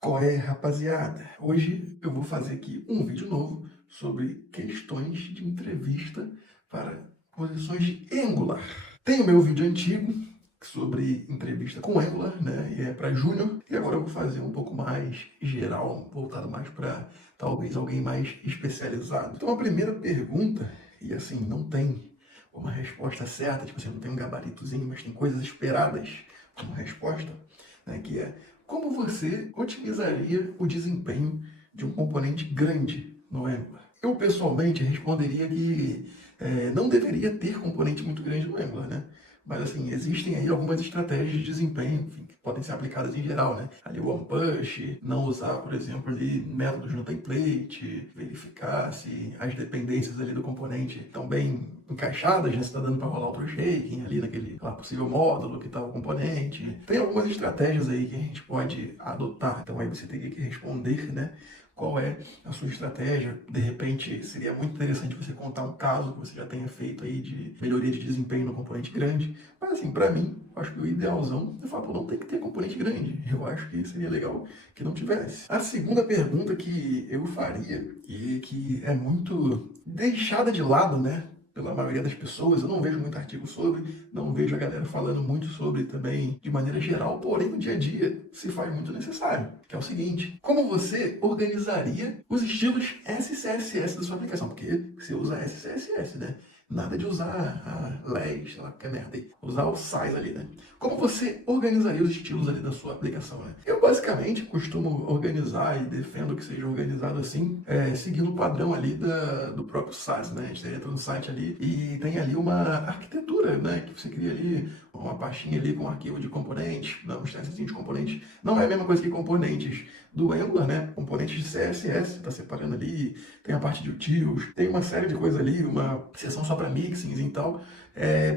Qual é, rapaziada? Hoje eu vou fazer aqui um vídeo novo sobre questões de entrevista para posições de Angular. Tem o meu vídeo antigo sobre entrevista com Angular, né? E é para Júnior. E agora eu vou fazer um pouco mais geral, voltado mais para talvez alguém mais especializado. Então a primeira pergunta, e assim, não tem uma resposta certa, tipo assim, não tem um gabaritozinho, mas tem coisas esperadas como resposta, né? Que é: como você otimizaria o desempenho de um componente grande no Angular? Eu, pessoalmente, responderia que não deveria ter componente muito grande no Angular, né? Mas, assim, existem aí algumas estratégias de desempenho, enfim, que podem ser aplicadas em geral, né? Ali o OnePush, não usar, por exemplo, ali métodos no template, verificar se as dependências ali do componente estão bem encaixadas, né? Se está dando para rolar o shaking ali naquele lá, possível módulo que está o componente. Tem algumas estratégias aí que a gente pode adotar. Então aí você teria que responder, né? Qual é a sua estratégia? De repente, seria muito interessante você contar um caso que você já tenha feito aí de melhoria de desempenho no componente grande. Mas assim, para mim, acho que o idealzão é falar, pô, não tem que ter componente grande. Eu acho que seria legal que não tivesse. A segunda pergunta que eu faria, e que é muito deixada de lado, né? Pela maioria das pessoas, eu não vejo muito artigo sobre, não vejo a galera falando muito sobre também de maneira geral, porém no dia a dia se faz muito necessário, que é o seguinte: como você organizaria os estilos SCSS da sua aplicação? Porque você usa SCSS, né? Nada de usar a LES, sei lá, que é merda aí. Usar o size ali, né? Como você organizaria os estilos ali da sua aplicação, né? Eu basicamente costumo organizar e defendo que seja organizado assim, seguindo o padrão ali do próprio SaaS, né? Você entra no site ali e tem ali uma arquitetura, né? Que você cria ali uma pastinha ali com arquivo de componentes, uns testes de componentes. Não é a mesma coisa que componentes do Angular, né? Componentes de CSS, você tá separando ali, tem a parte de utils, tem uma série de coisas ali, uma seção só para mixins e tal.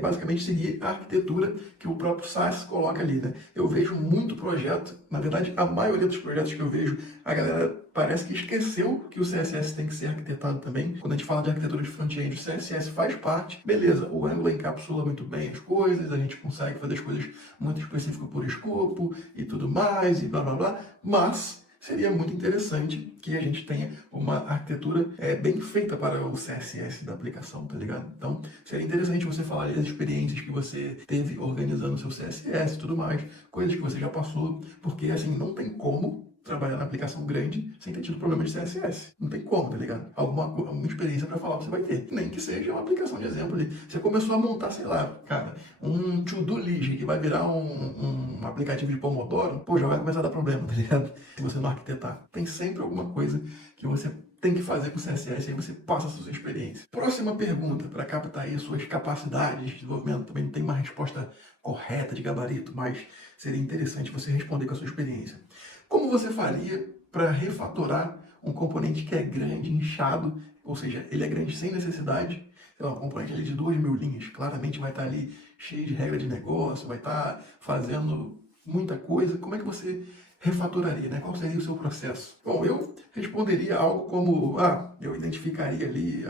Basicamente seguir a arquitetura que o próprio SaaS coloca ali, né? Eu vejo muito projeto, na verdade, a maioria dos projetos que eu vejo, a galera parece que esqueceu que o CSS tem que ser arquitetado também. Quando a gente fala de arquitetura de front-end, o CSS faz parte. Beleza, o Angular encapsula muito bem as coisas, a gente consegue fazer as coisas muito específicas por escopo e tudo mais, e blá blá blá, mas seria muito interessante que a gente tenha uma arquitetura bem feita para o CSS da aplicação, tá ligado? Então, seria interessante você falar das experiências que você teve organizando o seu CSS e tudo mais, coisas que você já passou, porque assim, não tem como trabalhar na aplicação grande sem ter tido problema de CSS. Não tem como, tá ligado? Alguma experiência para falar você vai ter. Nem que seja uma aplicação de exemplo ali. Você começou a montar, sei lá, cara, um to-do list que vai virar um aplicativo de Pomodoro, pô, já vai começar a dar problema, tá ligado? Se você não arquitetar. Tem sempre alguma coisa que você tem que fazer com o CSS, aí você passa a sua experiência. Próxima pergunta, para captar aí suas capacidades de desenvolvimento, também não tem uma resposta correta de gabarito, mas seria interessante você responder com a sua experiência. Como você faria para refatorar um componente que é grande, inchado, ou seja, ele é grande sem necessidade, sei lá, um componente ali de 2.000 linhas, claramente vai estar ali cheio de regra de negócio, vai estar fazendo muita coisa. Como é que você refatoraria, né? Qual seria o seu processo? Bom, eu responderia algo como, eu identificaria ali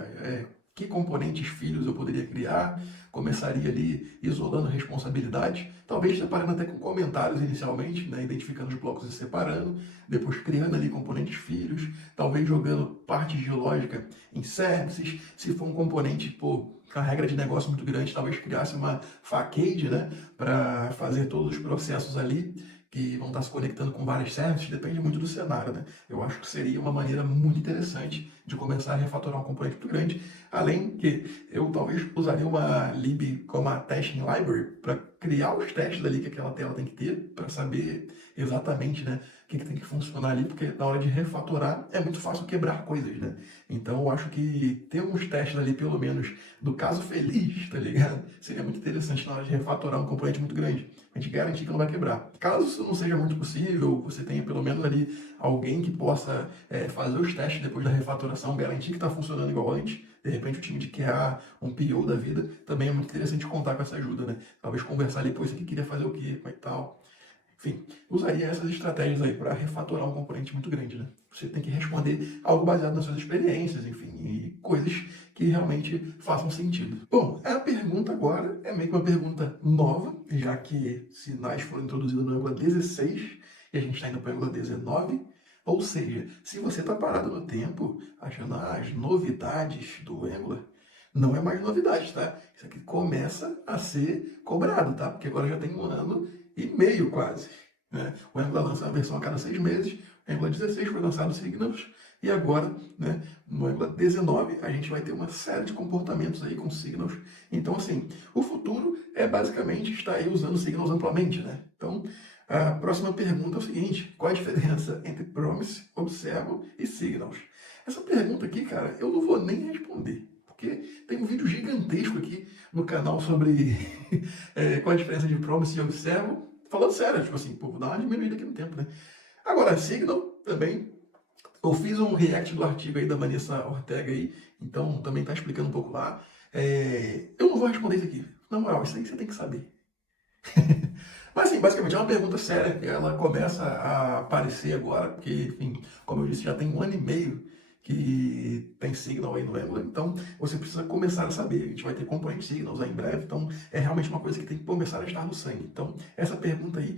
que componentes filhos eu poderia criar, começaria ali isolando responsabilidades, talvez separando até com comentários inicialmente, né? Identificando os blocos e separando, depois criando ali componentes filhos, talvez jogando partes de lógica em services, se for um componente, pô, com a regra de negócio muito grande, talvez criasse uma facade, né, para fazer todos os processos ali que vão estar se conectando com vários services, depende muito do cenário, né? Eu acho que seria uma maneira muito interessante de começar a refatorar um componente muito grande, além que eu talvez usaria uma lib como a testing library para criar os testes ali que aquela tela tem que ter, para saber exatamente, né, o que tem que funcionar ali, porque na hora de refatorar é muito fácil quebrar coisas, né? Então eu acho que ter uns testes ali, pelo menos, do caso feliz, tá ligado? Seria muito interessante na hora de refatorar um componente muito grande. A gente garantir que não vai quebrar. Caso isso não seja muito possível, você tenha pelo menos ali alguém que possa fazer os testes depois da refatoração, garantir que está funcionando igual antes. De repente o time de QA, um PO da vida, também é muito interessante contar com essa ajuda, né? Talvez conversar ali, pô, isso aqui queria fazer o quê, como é que tal. Enfim, usaria essas estratégias aí para refatorar um componente muito grande, né? Você tem que responder algo baseado nas suas experiências, enfim, e coisas que realmente façam sentido. Bom, a pergunta agora é meio que uma pergunta nova, já que sinais foram introduzidos no Angular 16, e a gente está indo para o Angular 19. Ou seja, se você está parado no tempo, achando as novidades do Angular, não é mais novidade, tá? Isso aqui começa a ser cobrado, tá? Porque agora já tem 1 ano e meio quase, né? O Angular lança a versão a cada 6 meses, o Angular 16 foi lançado Signals, e agora, né, no Angular 19, a gente vai ter uma série de comportamentos aí com Signals. Então, assim, o futuro é basicamente estar aí usando Signals amplamente, né? Então, a próxima pergunta é o seguinte: qual a diferença entre Promise, Observo e Signals? Essa pergunta aqui, cara, eu não vou nem responder, porque tem um vídeo gigantesco aqui no canal sobre qual a diferença de Promise e Observo. Falando sério, tipo assim, pô, vou dar uma diminuída aqui no tempo, né? Agora, Signal também. Eu fiz um react do artigo aí da Vanessa Ortega aí, então também tá explicando um pouco lá. Eu não vou responder isso aqui. Na moral, isso aí você tem que saber. Mas assim, basicamente é uma pergunta séria, que ela começa a aparecer agora, porque, enfim, como eu disse, já tem 1 ano e meio que tem Signal aí no Angular, então você precisa começar a saber. A gente vai ter Component Signals aí em breve, então é realmente uma coisa que tem que começar a estar no sangue. Então, essa pergunta aí,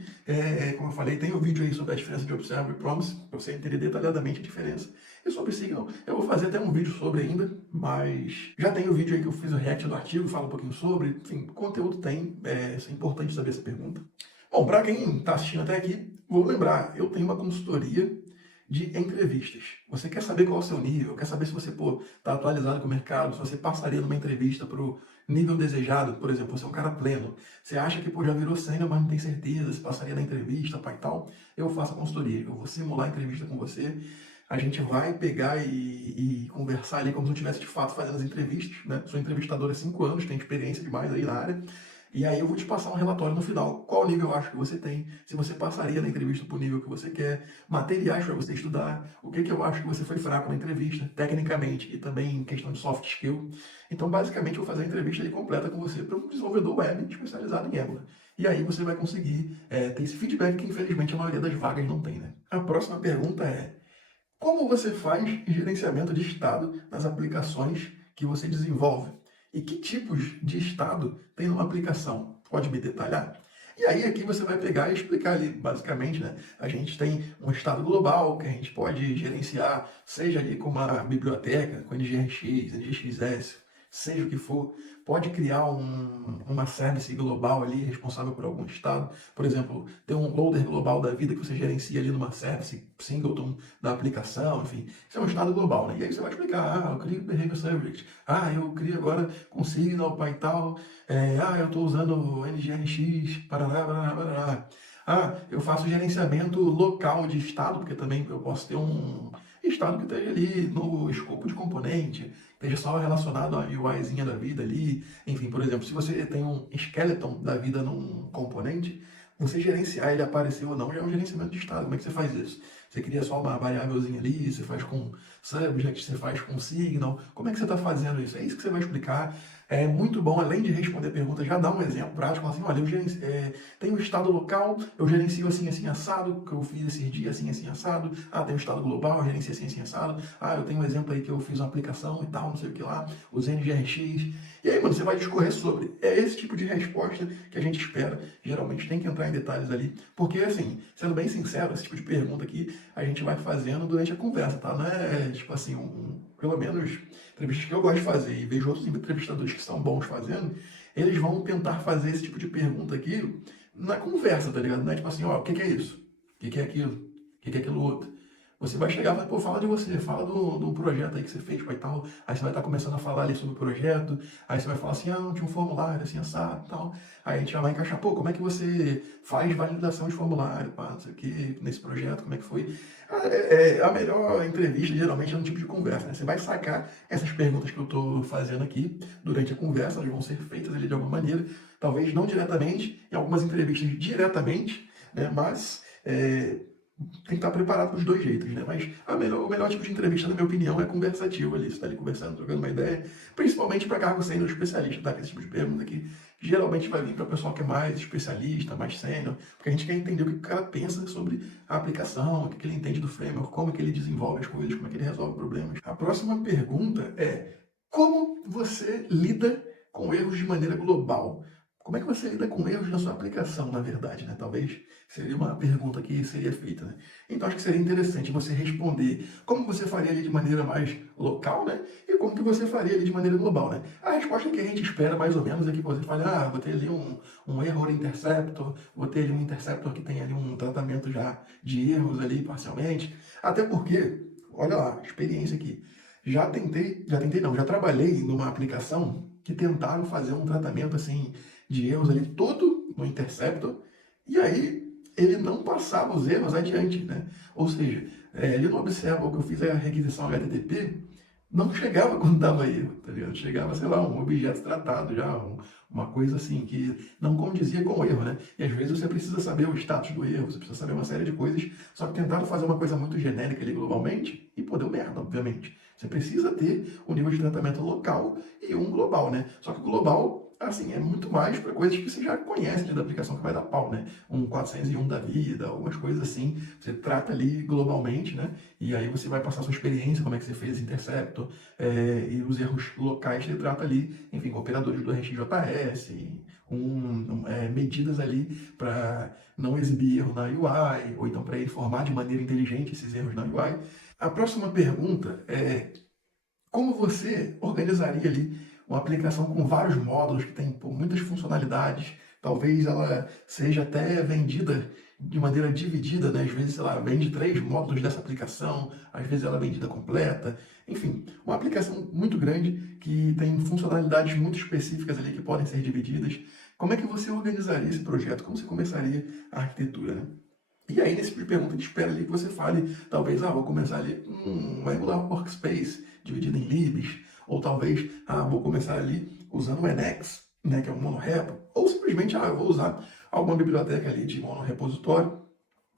como eu falei, tem um vídeo aí sobre a diferença de Observe e Promise, para você entender detalhadamente a diferença. E sobre Signal, eu vou fazer até um vídeo sobre ainda, mas já tem o vídeo aí que eu fiz o react do artigo, falo um pouquinho sobre, enfim, conteúdo tem, é importante saber essa pergunta. Bom, para quem está assistindo até aqui, vou lembrar, eu tenho uma consultoria de entrevistas. Você quer saber qual é o seu nível, quer saber se você está atualizado com o mercado, se você passaria numa entrevista para o nível desejado, por exemplo, você é um cara pleno, você acha que já virou sênior, mas não tem certeza se passaria na entrevista, pai e tal, eu faço a consultoria, eu vou simular a entrevista com você, a gente vai pegar e conversar ali como se eu estivesse de fato fazendo as entrevistas, né? Sou entrevistador há 5 anos, tenho experiência demais aí na área. E aí eu vou te passar um relatório no final, qual nível eu acho que você tem, se você passaria na entrevista para o nível que você quer, materiais para você estudar, o que eu acho que você foi fraco na entrevista, tecnicamente, e também em questão de soft skill. Então, basicamente, eu vou fazer a entrevista aí completa com você para um desenvolvedor web especializado em Angular. E aí você vai conseguir ter esse feedback que, infelizmente, a maioria das vagas não tem, né? A próxima pergunta é: como você faz gerenciamento de estado nas aplicações que você desenvolve? E que tipos de estado tem numa aplicação? Pode me detalhar? E aí aqui você vai pegar e explicar ali, basicamente, né? A gente tem um estado global que a gente pode gerenciar, seja ali com uma biblioteca, com NGRX, NGXS, seja o que for, pode criar uma service global ali responsável por algum estado. Por exemplo, ter um loader global da vida que você gerencia ali numa service singleton da aplicação, enfim. Isso é um estado global, né? E aí você vai explicar, eu crio Behavior Servlet, eu crio agora com Signal, pai e tal, eu estou usando NGRX, parará, parará, parará. Eu faço gerenciamento local de estado, porque também eu posso ter um estado que esteja ali no escopo de componente, esteja só relacionado à UIzinha da vida ali. Enfim, por exemplo, se você tem um skeleton da vida num componente, você gerenciar ele aparecer ou não já é um gerenciamento de estado. Como é que você faz isso? Você cria só uma variávelzinha ali, você faz com subject, você faz com signal. Como é que você está fazendo isso? É isso que você vai explicar. É muito bom, além de responder perguntas, já dá um exemplo prático, assim, olha, tenho um estado local, eu gerencio assim, assim, assado, que eu fiz esses dias assim, assim, assado. Tem um estado global, eu gerencio assim, assim, assado. Eu tenho um exemplo aí que eu fiz uma aplicação e tal, não sei o que lá, usei NGRX. E aí, mano, você vai discorrer sobre. É esse tipo de resposta que a gente espera. Geralmente tem que entrar em detalhes ali. Porque, assim, sendo bem sincero, esse tipo de pergunta aqui a gente vai fazendo durante a conversa, tá? Não é, tipo assim, pelo menos entrevistas que eu gosto de fazer e vejo outros entrevistadores que são bons fazendo, eles vão tentar fazer esse tipo de pergunta aqui na conversa, tá ligado? Não é tipo assim, ó, o que é isso? O que é aquilo? O que é aquilo outro? Você vai chegar e vai, pô, fala de você, fala do projeto aí que você fez, pai, tal. Aí você vai estar começando a falar ali sobre o projeto. Aí você vai falar assim, não, tinha um formulário assim, assado, tal. Aí a gente já vai encaixar, pô, como é que você faz validação de formulário, pá, não sei o que, nesse projeto, como é que foi. A melhor entrevista, geralmente, é um tipo de conversa, né? Você vai sacar essas perguntas que eu estou fazendo aqui durante a conversa, elas vão ser feitas ali de alguma maneira, talvez não diretamente, em algumas entrevistas diretamente, né? Mas tem que estar preparado para os dois jeitos, né? Mas o melhor tipo de entrevista, na minha opinião, é conversativo ali. Você está ali conversando, trocando uma ideia, principalmente para cargo sênior especialista, tá? Esse tipo de pergunta aqui geralmente vai vir para o pessoal que é mais especialista, mais sênior, porque a gente quer entender o que o cara pensa sobre a aplicação, o que ele entende do framework, como que ele desenvolve as coisas, como é que ele resolve problemas. A próxima pergunta é: como você lida com erros de maneira global? Como é que você lida com erros na sua aplicação, na verdade, né? Talvez seria uma pergunta que seria feita, né? Então acho que seria interessante você responder como você faria ali de maneira mais local, né? E como que você faria ali de maneira global, né? A resposta que a gente espera mais ou menos é que você fale, vou ter ali um error interceptor, vou ter ali um interceptor que tem ali um tratamento já de erros ali parcialmente. Até porque, olha lá, experiência aqui. Já trabalhei numa aplicação que tentaram fazer um tratamento assim de erros ali todo no Interceptor, e aí ele não passava os erros adiante, né? Ou seja, ele não observa o que eu fiz a requisição HTTP, não chegava quando dava erro, tá ligado? Chegava, sei lá, um objeto tratado já, uma coisa assim que não condizia com o erro, né? E às vezes você precisa saber o status do erro, você precisa saber uma série de coisas, só que tentaram fazer uma coisa muito genérica ali globalmente e pô, deu merda, obviamente. Você precisa ter um nível de tratamento local e um global, né? Só que o global, assim, é muito mais para coisas que você já conhece da aplicação que vai dar pau, né? Um 401 da vida, algumas coisas assim. Você trata ali globalmente, né? E aí você vai passar a sua experiência, como é que você fez Interceptor, e os erros locais você trata ali, enfim, com operadores do RxJS, medidas ali para não exibir erro na UI, ou então para informar de maneira inteligente esses erros na UI. A próxima pergunta é como você organizaria ali uma aplicação com vários módulos que tem muitas funcionalidades? Talvez ela seja até vendida de maneira dividida, né? Às vezes ela vende 3 módulos dessa aplicação, às vezes ela é vendida completa. Enfim, uma aplicação muito grande que tem funcionalidades muito específicas ali que podem ser divididas. Como é que você organizaria esse projeto? Como você começaria a arquitetura, né? E aí, nesse tipo de pergunta, a gente espera ali que você fale, talvez, vou começar ali um Angular Workspace dividido em libs, ou talvez, vou começar ali usando o NX, né, que é um monorepo, ou simplesmente, eu vou usar alguma biblioteca ali de monorepositório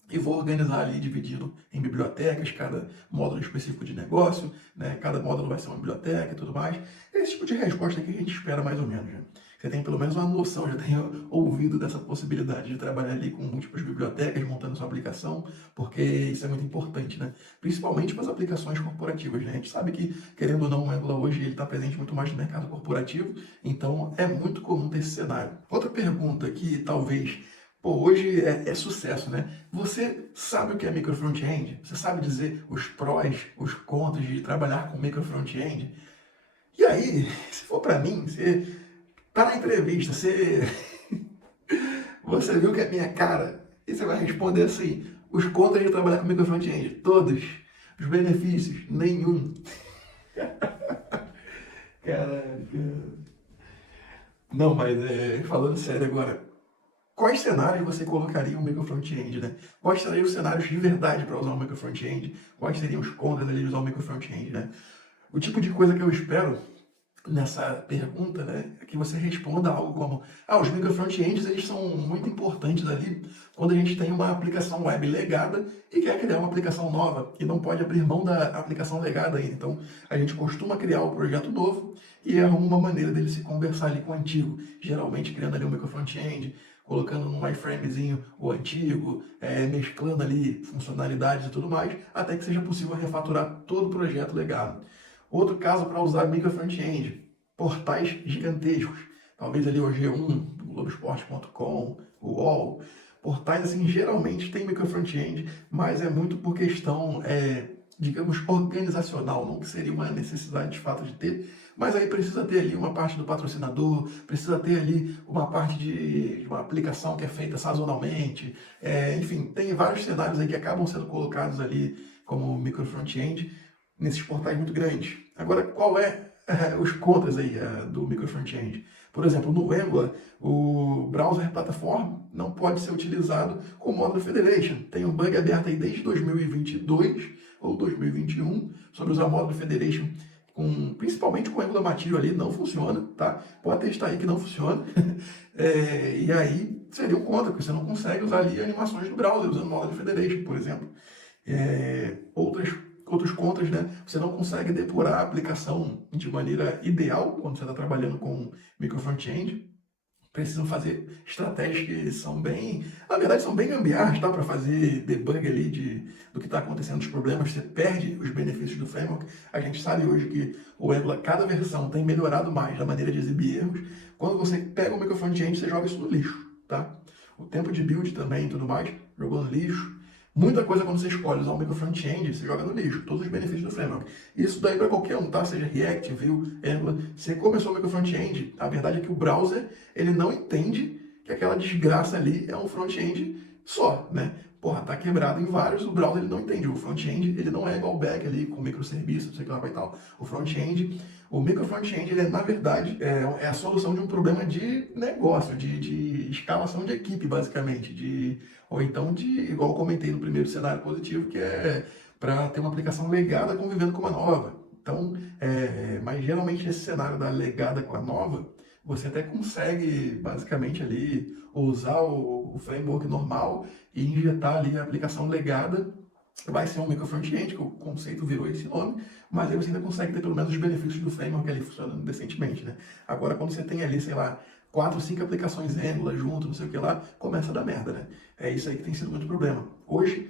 e vou organizar ali dividido em bibliotecas, cada módulo específico de negócio, né, cada módulo vai ser uma biblioteca e tudo mais. Esse tipo de resposta que a gente espera mais ou menos, né? Você tem pelo menos uma noção, já tem ouvido dessa possibilidade de trabalhar ali com múltiplas bibliotecas, montando sua aplicação, porque isso é muito importante, né? Principalmente para as aplicações corporativas, né? A gente sabe que, querendo ou não, o Angular hoje ele está presente muito mais no mercado corporativo, então é muito comum ter esse cenário. Outra pergunta que talvez hoje é sucesso, né? Você sabe o que é micro front-end? Você sabe dizer os prós, os contras de trabalhar com micro front-end? E aí, se for para mim, você tá na entrevista, você viu que é minha cara, e você vai responder assim, os contras de trabalhar com micro front-end, todos. Os benefícios, nenhum. Caraca. Não, mas falando sério agora, quais cenários você colocaria um micro front-end, né? Quais seriam os cenários de verdade para usar um micro front-end? Quais seriam os contras ali de usar um micro front-end, né? O tipo de coisa que eu espero nessa pergunta, né, é que você responda algo como os micro front-ends eles são muito importantes ali quando a gente tem uma aplicação web legada e quer criar uma aplicação nova e não pode abrir mão da aplicação legada ainda. Então, a gente costuma criar um projeto novo e arruma uma maneira dele se conversar ali com o antigo, geralmente criando ali um micro front-end, colocando num iframezinho o antigo, mesclando ali funcionalidades e tudo mais, até que seja possível refaturar todo o projeto legado. Outro caso para usar micro front-end, portais gigantescos, talvez ali o G1, Globoesporte.com, o UOL, portais assim geralmente tem micro front-end, mas é muito por questão, digamos, organizacional, não que seria uma necessidade de fato de ter, mas aí precisa ter ali uma parte do patrocinador, precisa ter ali uma parte de uma aplicação que é feita sazonalmente, enfim, tem vários cenários aí que acabam sendo colocados ali como micro front-end, nesses portais muito grandes. Agora, qual os contras aí do micro front-end? Por exemplo, no Angular, o browser platform não pode ser utilizado com o módulo Federation. Tem um bug aberto aí desde 2022 ou 2021 sobre usar o módulo Federation principalmente com o Angular Material ali, não funciona, tá? Pode testar aí que não funciona. E aí seria um contra, porque você não consegue usar ali animações do browser usando o módulo Federation, por exemplo. Outros contras, né? Você não consegue depurar a aplicação de maneira ideal quando você está trabalhando com micro front-end. precisam fazer estratégias que são bem, na verdade são bem gambiarras, tá? Para fazer debug ali do que está acontecendo, dos problemas, você perde os benefícios do framework. A gente sabe hoje que o Angular, cada versão tem melhorado mais na maneira de exibir erros. Quando você pega o microfrontend, você joga isso no lixo, tá? O tempo de build também e tudo mais, jogou no lixo. Muita coisa quando você escolhe usar o microfrontend, você joga no lixo, todos os benefícios do framework. Isso daí para qualquer um, tá? Seja React, Vue, Angular. Você começou o microfrontend, a verdade é que o browser, ele não entende que aquela desgraça ali é um front-end só, né? Porra, tá quebrado em vários, o browser ele não entende. O front-end, ele não é igual o back ali, com microserviço, não sei o que lá e tal. O micro-front-end, ele é, na verdade, é a solução de um problema de negócio, de escalação de equipe, basicamente. Ou então igual eu comentei no primeiro cenário positivo, que é para ter uma aplicação legada convivendo com uma nova. Então, mas geralmente nesse cenário da legada com a nova, você até consegue, basicamente, ali usar o framework normal e injetar ali a aplicação legada. Vai ser um micro front-end, que o conceito virou esse nome, mas aí você ainda consegue ter pelo menos os benefícios do framework ali funcionando decentemente, né? Agora, quando você tem ali, sei lá, 4, 5 aplicações Angular junto, não sei o que lá, começa a dar merda, né? É isso aí que tem sido muito problema. Hoje,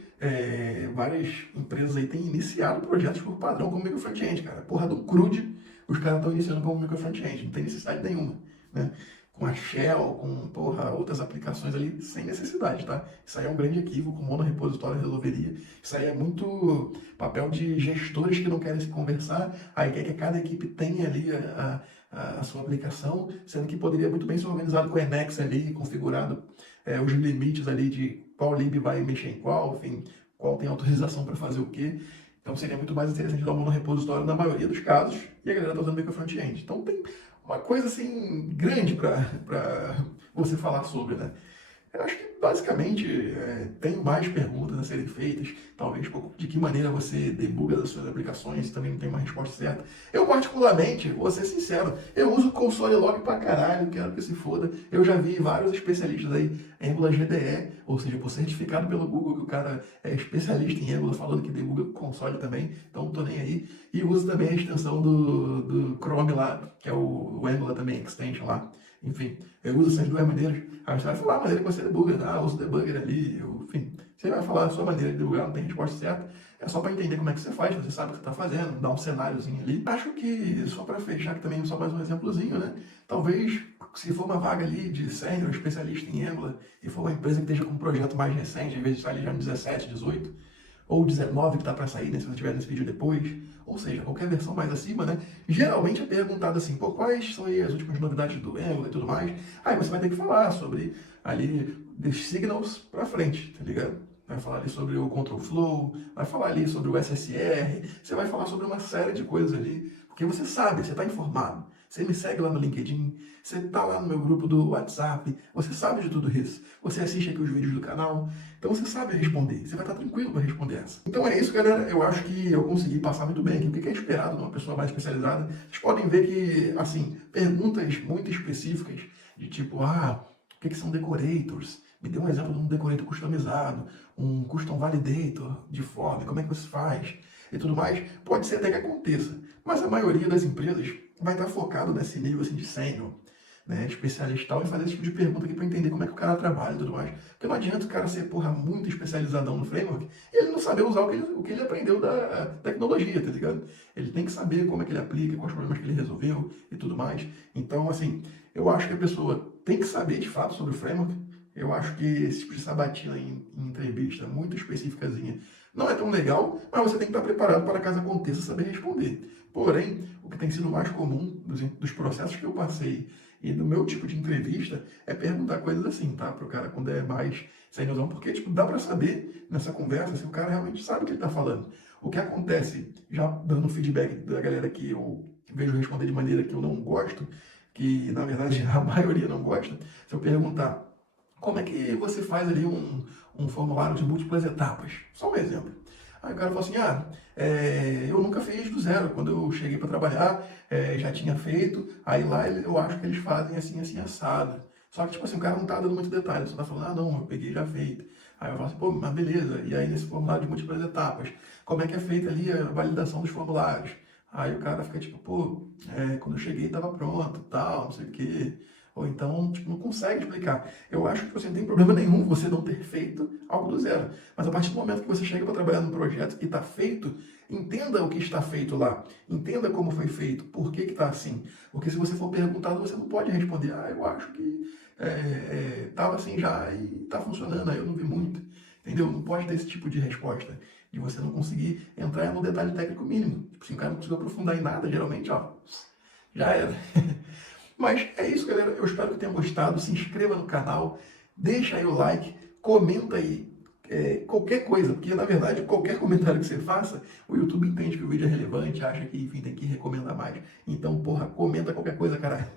várias empresas aí têm iniciado projetos por padrão como micro front-end, cara. Porra do CRUD, os caras estão iniciando como micro front-end, não tem necessidade nenhuma, né? Com a Shell, com, porra, outras aplicações ali, sem necessidade, tá? Isso aí é um grande equívoco, o monorepositório resolveria. Isso aí é muito papel de gestores que não querem se conversar, aí quer que cada equipe tenha ali a sua aplicação, sendo que poderia muito bem ser organizado com o Emacs ali, configurado os limites ali de qual lib vai mexer em qual, enfim, qual tem autorização para fazer o quê. Então seria muito mais interessante dar um monorepositório na maioria dos casos, e a galera está usando micro front-end. Então tem uma coisa assim grande para você falar sobre, né? Eu acho que basicamente tem mais perguntas a serem feitas, talvez de que maneira você debuga as suas aplicações, também não tem uma resposta certa. Eu particularmente, vou ser sincero, eu uso o console log pra caralho, quero que se foda. Eu já vi vários especialistas aí em Angular GDE, ou seja, por certificado pelo Google que o cara é especialista em Angular, falando que debuga com console também, então não tô nem aí. E uso também a extensão do Chrome lá, que é o Angular também, extension lá. Enfim, eu uso essas duas maneiras. Aí você vai falar a maneira que você debuga, eu uso o debugger ali, enfim. Você vai falar a sua maneira de debugar, não tem resposta certa. É só para entender como é que você faz, você sabe o que você está fazendo, dá um cenáriozinho ali. Acho que, só para fechar, que também só mais um exemplozinho, né? Talvez, se for uma vaga ali de sênior, especialista em Angular, e for uma empresa que esteja com um projeto mais recente, em vez de estar ali já no 17, 18, ou 19 que está para sair, né, se você tiver nesse vídeo depois, ou seja, qualquer versão mais acima, né, geralmente é perguntado assim, pô, quais são aí as últimas novidades do Angular e tudo mais, aí você vai ter que falar sobre ali dos signals para frente, tá ligado? Vai falar ali sobre o control flow, vai falar ali sobre o SSR, você vai falar sobre uma série de coisas ali, porque você sabe, você está informado. Você me segue lá no LinkedIn, você está lá no meu grupo do WhatsApp, você sabe de tudo isso. Você assiste aqui os vídeos do canal, então você sabe responder, você vai estar tranquilo para responder essa. Então é isso, galera. Eu acho que eu consegui passar muito bem aqui o que é esperado de uma pessoa mais especializada. Vocês podem ver que, assim, perguntas muito específicas, de tipo, o que são decorators? Me dê um exemplo de um decorator customizado, um custom validator de forma, como é que você faz? E tudo mais, pode ser até que aconteça, mas a maioria das empresas vai estar focado nesse nível assim, de sênior, né, especialista e tal, e fazer esse tipo de pergunta aqui para entender como é que o cara trabalha e tudo mais. Porque não adianta o cara ser, porra, muito especializadão no framework e ele não saber usar o que ele aprendeu da tecnologia, tá ligado? Ele tem que saber como é que ele aplica, quais problemas que ele resolveu e tudo mais. Então, assim, eu acho que a pessoa tem que saber de fato sobre o framework. Eu acho que esse tipo de sabatina em entrevista muito específicazinha não é tão legal, mas você tem que estar preparado para caso aconteça saber responder. Porém, o que tem sido mais comum dos processos que eu passei e do meu tipo de entrevista é perguntar coisas assim, tá? Para o cara quando é mais sem noção, porque tipo, dá para saber nessa conversa se o cara realmente sabe o que ele está falando. O que acontece, já dando feedback da galera que eu vejo responder de maneira que eu não gosto, que na verdade a maioria não gosta, se eu perguntar como é que você faz ali um formulário de múltiplas etapas? Só um exemplo. Aí o cara falou assim, eu nunca fiz do zero. Quando eu cheguei para trabalhar, já tinha feito. Aí lá eu acho que eles fazem assim, assim, assado. Só que, tipo assim, o cara não tá dando muito detalhe. Só tá falando, não, eu peguei já feito. Aí eu falo assim, pô, mas beleza. E aí nesse formulário de múltiplas etapas, como é que é feita ali a validação dos formulários? Aí o cara fica tipo, pô, quando eu cheguei tava pronto, tal, não sei o quê. ou então, tipo, não consegue explicar. Eu acho que você não tem problema nenhum você não ter feito algo do zero. Mas a partir do momento que você chega para trabalhar num projeto e está feito, entenda o que está feito lá. Entenda como foi feito, por que está assim. Porque se você for perguntado, você não pode responder, eu acho que estava assim já e está funcionando, aí eu não vi muito. Entendeu? Não pode ter esse tipo de resposta. De você não conseguir entrar no detalhe técnico mínimo. Tipo, se o cara não conseguiu aprofundar em nada, geralmente, já era. Mas é isso, galera. Eu espero que tenham gostado. Se inscreva no canal, deixa aí o like, comenta aí qualquer coisa, porque na verdade qualquer comentário que você faça, o YouTube entende que o vídeo é relevante, acha que, enfim, tem que recomendar mais. Então, porra, comenta qualquer coisa, caralho.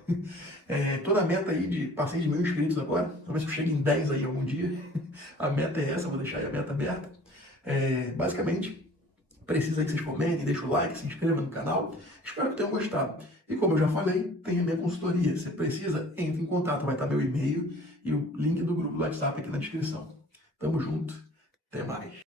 Tô na meta aí de, passei de 1.000 inscritos agora, talvez eu chegue em 10 aí algum dia. A meta é essa, vou deixar aí a meta aberta. Basicamente, precisa que vocês comentem, deixem o like, se inscrevam no canal. Espero que tenham gostado. E como eu já falei, tem a minha consultoria. Se precisa, entre em contato. Vai estar meu e-mail e o link do grupo do WhatsApp aqui na descrição. Tamo junto. Até mais.